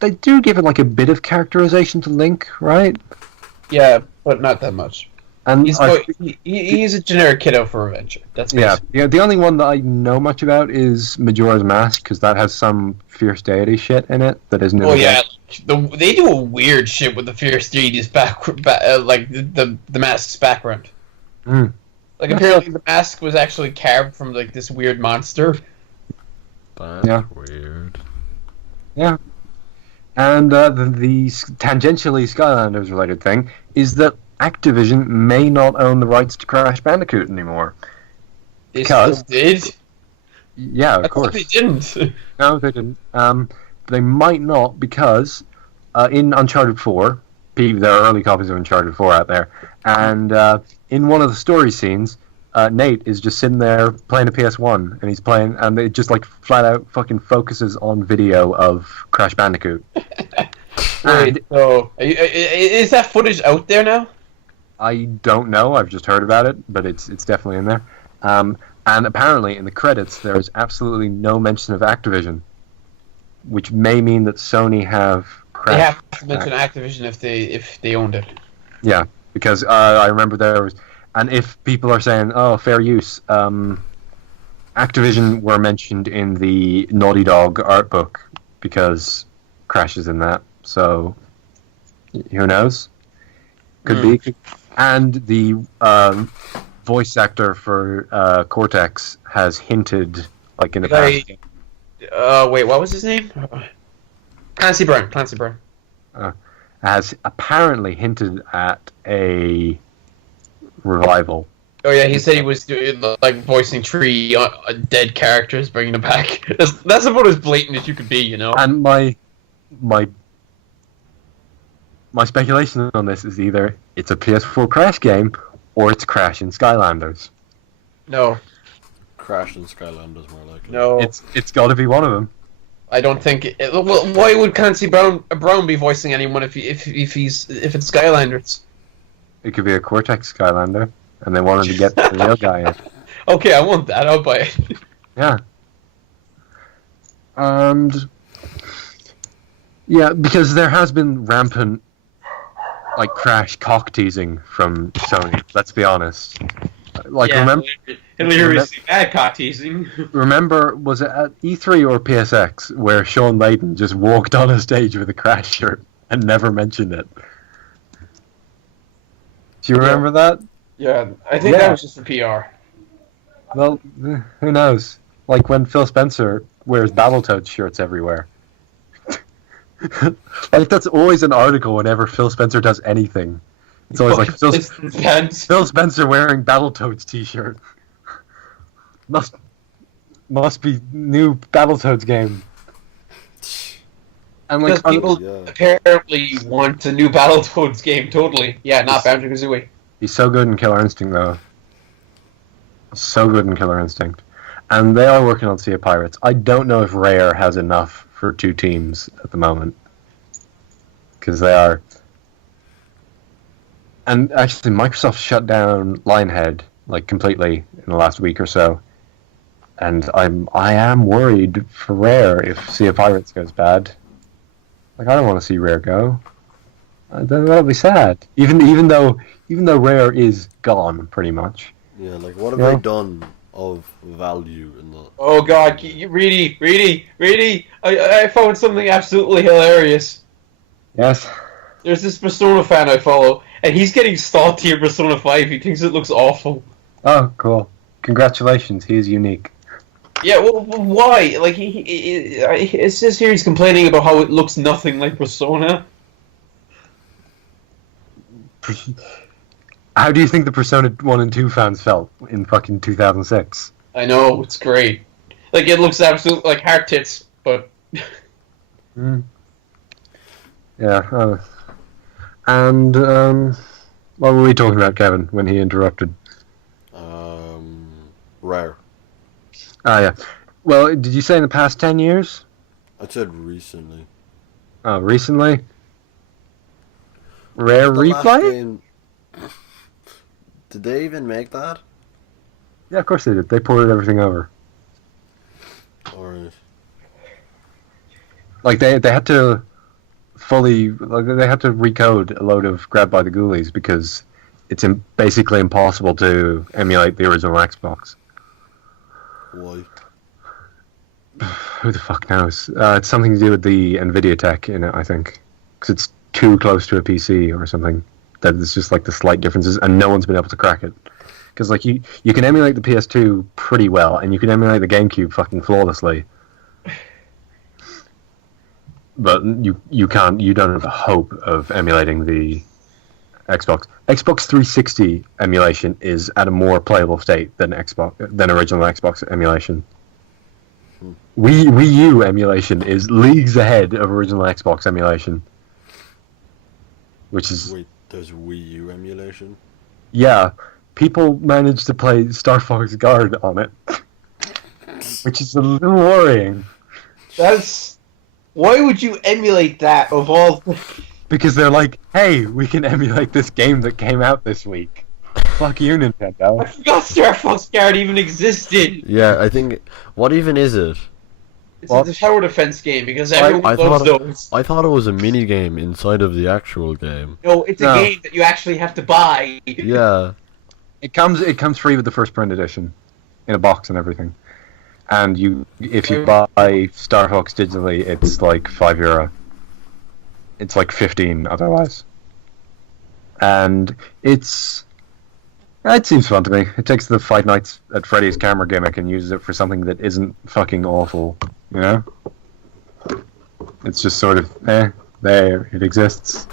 They do give it, like, a bit of characterization to Link, right? Yeah, but not that much. And He's a generic kiddo for adventure. That's yeah, basically. yeah. The only one that I know much about is Majora's Mask, because that has some fierce deity shit in it that isn't. Oh yeah, they do a weird shit with the fierce deity's like the mask's background. Mm. Like apparently the mask was actually carved from like this weird monster. That's Yeah. weird. Yeah. And the tangentially Skylanders related thing is that Activision may not own the rights to Crash Bandicoot anymore. They Because- still did. Yeah, of I thought course. they didn't. No, they didn't. They might not because in Uncharted 4, there are early copies of Uncharted 4 out there, and in one of the story scenes, Nate is just sitting there playing a PS1, and he's playing, and it just like flat out fucking focuses on video of Crash Bandicoot. Wait, so is that footage out there now? I don't know. I've just heard about it, but it's definitely in there. And apparently, in the credits, there is absolutely no mention of Activision, which may mean that Sony have Crash. They have to mention Activision if they owned it. Yeah, because I remember there was, and if people are saying, "Oh, fair use," Activision were mentioned in the Naughty Dog art book because Crash is in that. So, who knows? Could be. And the voice actor for Cortex has hinted, like in the past. Wait, what was his name? Clancy Brown. Has apparently hinted at a revival. Oh yeah, he said he was doing like voicing three dead characters, bringing them back. That's about as blatant as you could be, you know. And my speculation on this is either it's a PS4 Crash game or it's Crash in Skylanders. No, Crash and Skylanders more likely. no, It's got to be one of them. I don't think. Well, why would Clancy Brown be voicing anyone if it's Skylanders? It could be a Cortex Skylander, and they wanted to get the real guy in. Okay, I want that. I'll buy it. Yeah. And yeah, because there has been rampant like Crash cock teasing from Sony. Let's be honest. Like remember, hilariously bad cock teasing. Remember, was it at E3 or PSX where Sean Layden just walked on a stage with a Crash shirt and never mentioned it? Do you remember that? Yeah, I think that was just for PR. Well, who knows? Like when Phil Spencer wears Battletoads shirts everywhere. Like that's always an article whenever Phil Spencer does anything. It's always like Phil Spencer wearing Battletoads t-shirt. Must be new Battletoads game. And like people apparently want a new Battletoads game. Totally, yeah, not Banjo-Kazooie. He's so good in Killer Instinct though. So good in Killer Instinct, and they are working on Sea of Pirates. I don't know if Rare has enough for 2 teams at the moment, because they are. And actually, Microsoft shut down Lionhead like completely in the last week or so, and I am worried for Rare if Sea of Pirates goes bad. Like I don't want to see Rare go. That'll be sad. Even though Rare is gone pretty much. Yeah, like what have they done of value in the? Oh God, Reidy! I found something absolutely hilarious. Yes. There's this Persona fan I follow, and he's getting stalked here Persona 5. He thinks it looks awful. Oh, cool! Congratulations, he is unique. Yeah, well, why? Like it says here he's complaining about how it looks nothing like Persona. How do you think the Persona 1 and 2 fans felt in fucking 2006? I know, it's great. Like, it looks absolutely like heart tits, but... Yeah, and, what were we talking about, Kevin, when he interrupted? Rare. Ah, yeah. Well, did you say in the past 10 years? I said recently. Oh, recently? Rare Replay? Did they even make that? Yeah, of course they did. They ported everything over. Alright. Like, they had to they had to recode a load of Grabbed by the Ghoulies because it's basically impossible to emulate the original Xbox. Why? Who the fuck knows? It's something to do with the NVIDIA tech in it, I think. Because it's too close to a PC or something. That it's just like the slight differences, and no one's been able to crack it. Because like you can emulate the PS2 pretty well, and you can emulate the GameCube fucking flawlessly. But you can't. You don't have a hope of emulating the Xbox. Xbox 360 emulation is at a more playable state than original Xbox emulation. Wii U emulation is leagues ahead of original Xbox emulation. Which is... Wait, there's Wii U emulation? Yeah. People managed to play Star Fox Guard on it. Which is a little worrying. Why would you emulate that of all... Because they're like, hey, we can emulate this game that came out this week. Fuck you, Nintendo. I forgot Star Fox Guard even existed! Yeah, I think... What even is it? It's a tower defense game, because everyone loves those. I thought it was a mini-game inside of the actual game. No, it's a game that you actually have to buy. Yeah. It comes free with the first print edition. In a box and everything. And if you buy Star Fox digitally, it's like €5. It's like 15 otherwise. And it seems fun to me. It takes the Five Nights at Freddy's camera gimmick and uses it for something that isn't fucking awful, you know? It's just sort of, there, it exists.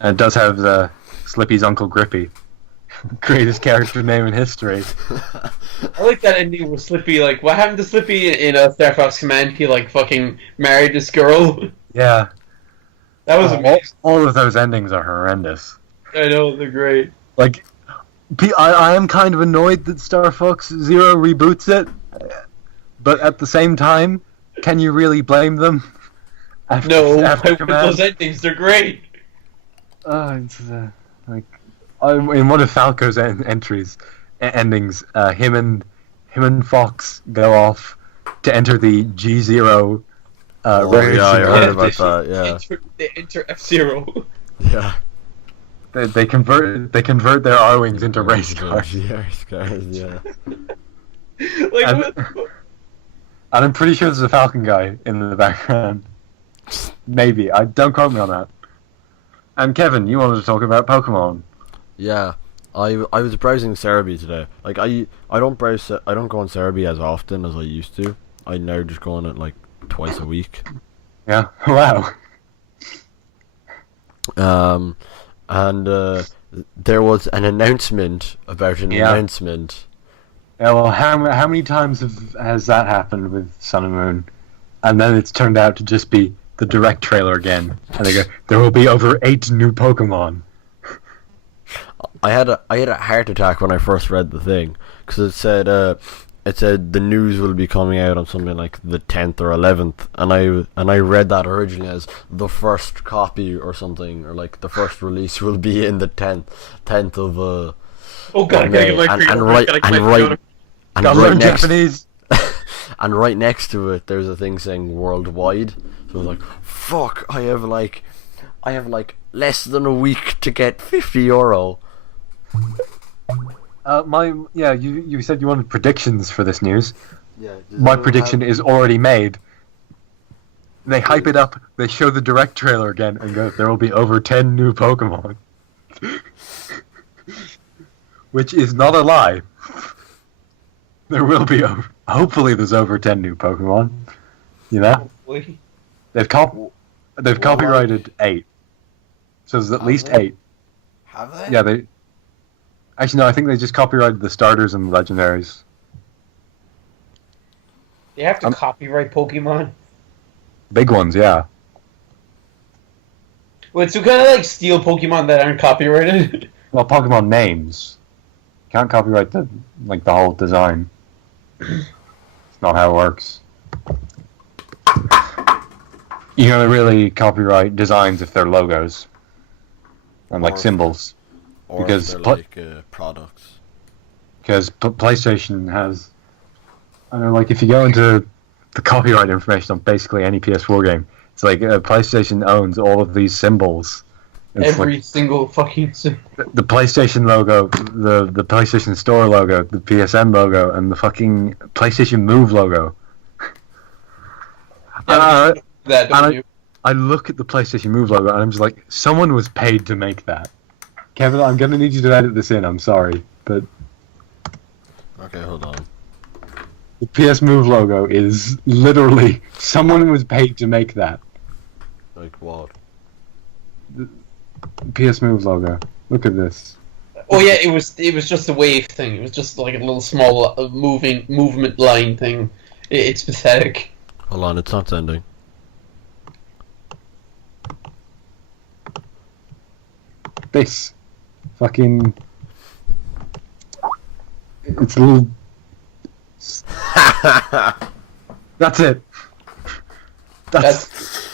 And it does have the Slippy's Uncle Grippy. Greatest character name in history. I like that ending with Slippy, like, what happened to Slippy in Star Fox Command? He, like, fucking married this girl. Yeah. That was amazing. All of those endings are horrendous. I know, they're great. Like, I am kind of annoyed that Star Fox Zero reboots it, but at the same time, can you really blame them? After those endings, they're great. It's like, in one of Falco's entries, endings. Him and Fox go off to enter the G0 race. Yeah, I heard Yeah, about that. They enter F-Zero. Yeah. They convert their R-wings into race cars. Yeah, race cars. Yeah. Like, And- what? And I'm pretty sure there's a Falcon guy in the background. Maybe. Don't quote me on that. And Kevin, you wanted to talk about Pokemon. Yeah. I was browsing Cerebi today. Like I don't go on Cerebi as often as I used to. I now just go on it like twice a week. Yeah. Wow. And there was an announcement about an announcement. Yeah, well, how many times has that happened with Sun and Moon? And then it's turned out to just be the direct trailer again. And they go, there will be over 8 new Pokemon. I had a heart attack when I first read the thing because it said the news will be coming out on something like the 10th or 11th, and I read that originally as the first copy or something, or like the first release will be in the 10th of Oh god, I gotta get my and Gotta right learn next Japanese. and right next to it there's a thing saying worldwide. So I was like, fuck, I have like less than a week to get €50. You said you wanted predictions for this news. Yeah. My prediction is already made. They hype it up, they show the direct trailer again, and go, there will be over 10 new Pokemon. Which is not a lie. There will be hopefully there's over 10 new Pokemon. You know? Wait. They've copyrighted 8. So there's at least 8. Have they? Yeah, they... Actually, no, I think they just copyrighted the starters and the legendaries. They have to copyright Pokemon? Big ones, yeah. Wait, so kind of like steal Pokemon that aren't copyrighted? Well, Pokemon names. Can't copyright the whole design. It's not how it works. You gotta really copyright designs if they're logos. And Or- symbols. Or Because if they're like products. Because PlayStation has... I don't know, like, if you go into the copyright information on basically any PS4 game, it's like PlayStation owns all of these symbols. It's Every single fucking... the PlayStation logo, the PlayStation Store logo, the PSN logo, and the fucking PlayStation Move logo. That, don't you? I look at the PlayStation Move logo and I'm just like, someone was paid to make that. Kevin, I'm gonna need you to edit this in, I'm sorry, but Okay, hold on. the PS Move logo is literally, someone was paid to make that. Like what? PS Move logo. Look at this. Oh yeah, it was just a wave thing. It was just like a little small movement line thing. It's pathetic. Hold on, it's not sending. This. Fucking... It's a little... That's it.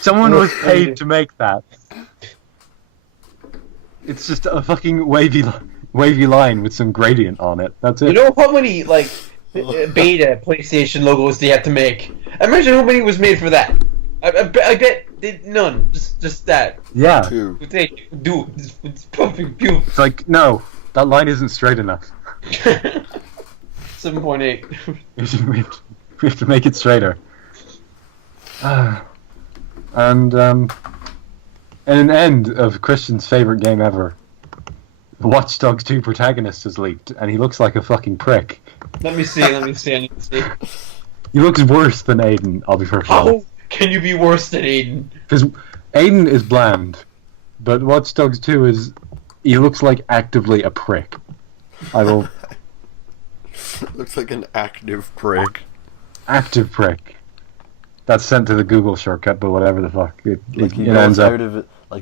Someone was paid to make that. It's just a fucking wavy line with some gradient on it. That's it. You know how many like beta PlayStation logos they had to make? Imagine how many was made for that. I bet none. Just that. Yeah. 2. Dude, it's perfect. Beautiful. It's like, no, that line isn't straight enough. 7.8. We have to make it straighter. And an end of Christian's favorite game ever. Watch Dogs 2 protagonist has leaked, and he looks like a fucking prick. Let me see. I need to see. He looks worse than Aiden, I'll be perfectly How honest. can you be worse than Aiden? Because Aiden is bland, but Watch Dogs 2 is... He looks like actively a prick. I will... Looks like an active prick. Active prick. That's sent to the Google shortcut, but whatever the fuck. It ends up...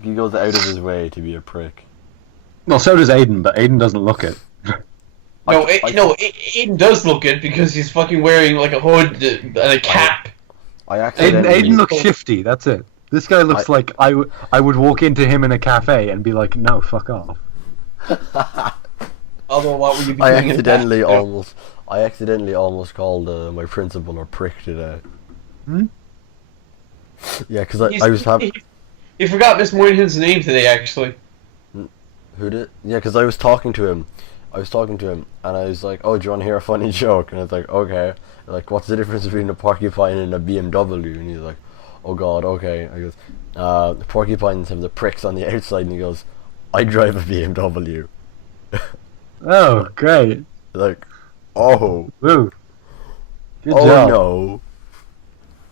He goes out of his way to be a prick. Well, so does Aiden, but Aiden doesn't look it. Aiden does look good because he's fucking wearing like a hood and a cap. Aiden looks shifty, that's it. This guy looks like I would walk into him in a cafe and be like, no, fuck off. Although, what would you be I doing? I accidentally almost called my principal a prick today. Hmm? Yeah, because I was having. You forgot Miss Moynihan's name today, actually. Who did? Yeah, because I was talking to him. And I was like, "Oh, do you want to hear a funny joke?" And I was like, "Okay." Like, what's the difference between a porcupine and a BMW? And he's like, "Oh God, okay." I goes, "The porcupines have the pricks on the outside," and he goes, "I drive a BMW." Oh, great. Like, oh, Woo. Good oh job. no.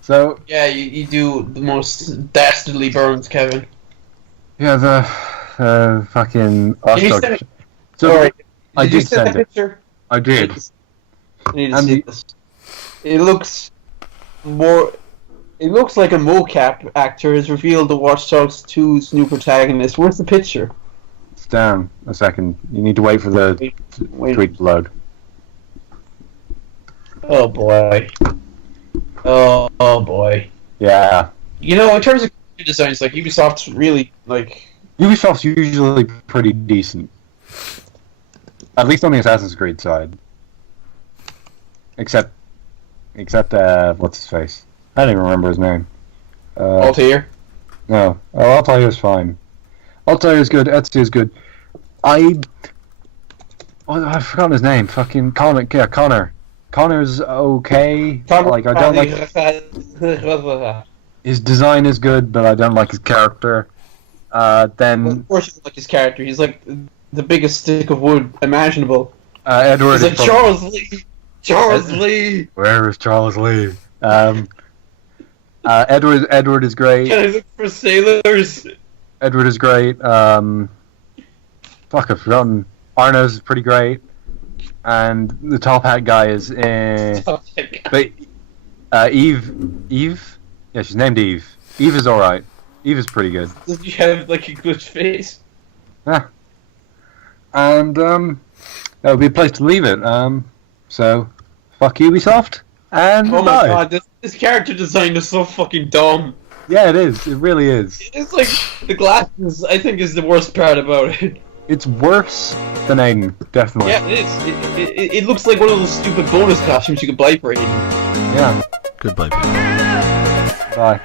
So, Yeah, you do the most dastardly burns, Kevin. yeah, the fucking Can you Oscar. send me? So, Sorry, I did you did send send that it. picture? I did. I need to And see the- this. It looks more. It looks like a mocap actor has revealed the Watch Dogs 2's new protagonist. Where's the picture? It's down a second. You need to wait for the Wait. tweet to load. Oh boy. Oh boy. Yeah. You know, in terms of designs, like Ubisoft's really like. Ubisoft's usually pretty decent. At least on the Assassin's Creed side. Except, what's his face? I don't even remember his name. Altair. No. Oh, Altair's fine. Altair's good, Ezio's good. I've forgotten his name. Fucking Connor. Yeah, Connor. Connor's okay. Like, I don't like... His design is good, but I don't like his character. Then... Of course you don't like his character. He's like the biggest stick of wood imaginable. Edward He's is like Charles Lee! Charles Lee! Where is Charles Lee? Edward is great. Can I look for sailors? Edward is great. Fuck, I've forgotten. Arno's pretty great. And the top hat guy is but Eve? Yeah, she's named Eve. Eve is alright. Eve is pretty good. Does he have like a good face? Yeah. And that would be a place to leave it. So fuck Ubisoft and Oh my bye. god, this character design is so fucking dumb. Yeah, it is. It really is. It's like the glasses. I think is the worst part about it. It's worse than Aiden, definitely. Yeah, it is. It looks like one of those stupid bonus costumes you could buy for Aiden. Yeah. Goodbye, people. Bye.